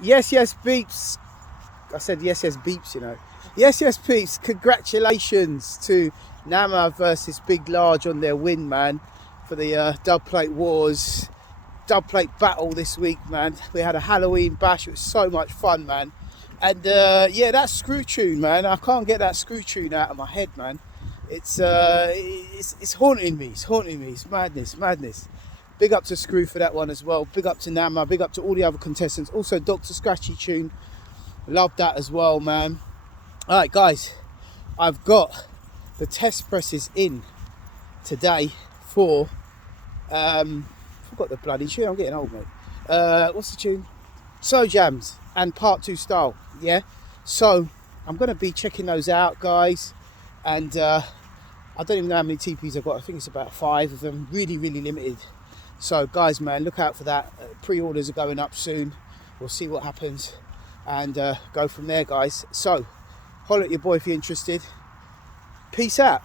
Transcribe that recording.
Yes, yes, beeps. I said yes, yes, beeps, you know. Yes, yes, beeps. Congratulations to Nama versus Big Large on their win, man, for the Dub Plate Wars Dub Plate battle this week, man. We had a Halloween bash. It was so much fun, man. And yeah, that screw tune, man. I can't get that screw tune out of my head, man. It's haunting me. It's haunting me. It's madness, madness. Big up to Screw for that one as well. Big up to Nama. Big up to all the other contestants. Also, Dr. Scratchy Tune. Love that as well, man. All right, guys. I've got the test presses in today for... forgot the bloody tune. I'm getting old, mate. What's the tune? Slow Jams and Part 2 Style. Yeah. So, I'm going to be checking those out, guys. And I don't even know how many TPs I've got. I think it's about 5 of them. Really, really limited. So guys, man, look out for that. Pre-orders are going up soon. We'll see what happens and go from there, guys. So holler at your boy if you're interested. Peace out.